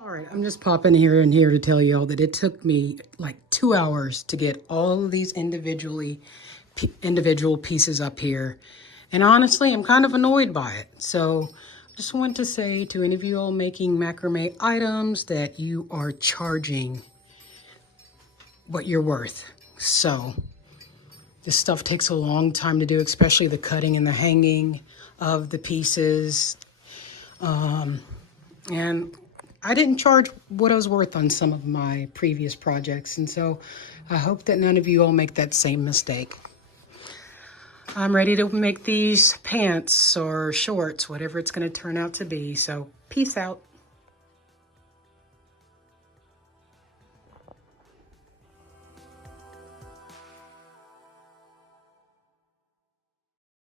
All right, I'm just popping here and here to tell y'all that it took me like 2 hours to get all of these individual pieces up here. And honestly, I'm kind of annoyed by it. So I just want to say to any of you all making macrame items that you are charging what you're worth. So this stuff takes a long time to do, especially the cutting and the hanging of the pieces. And I didn't charge what I was worth on some of my previous projects. And so I hope that none of you all make that same mistake. I'm ready to make these pants or shorts, whatever it's going to turn out to be. So peace out.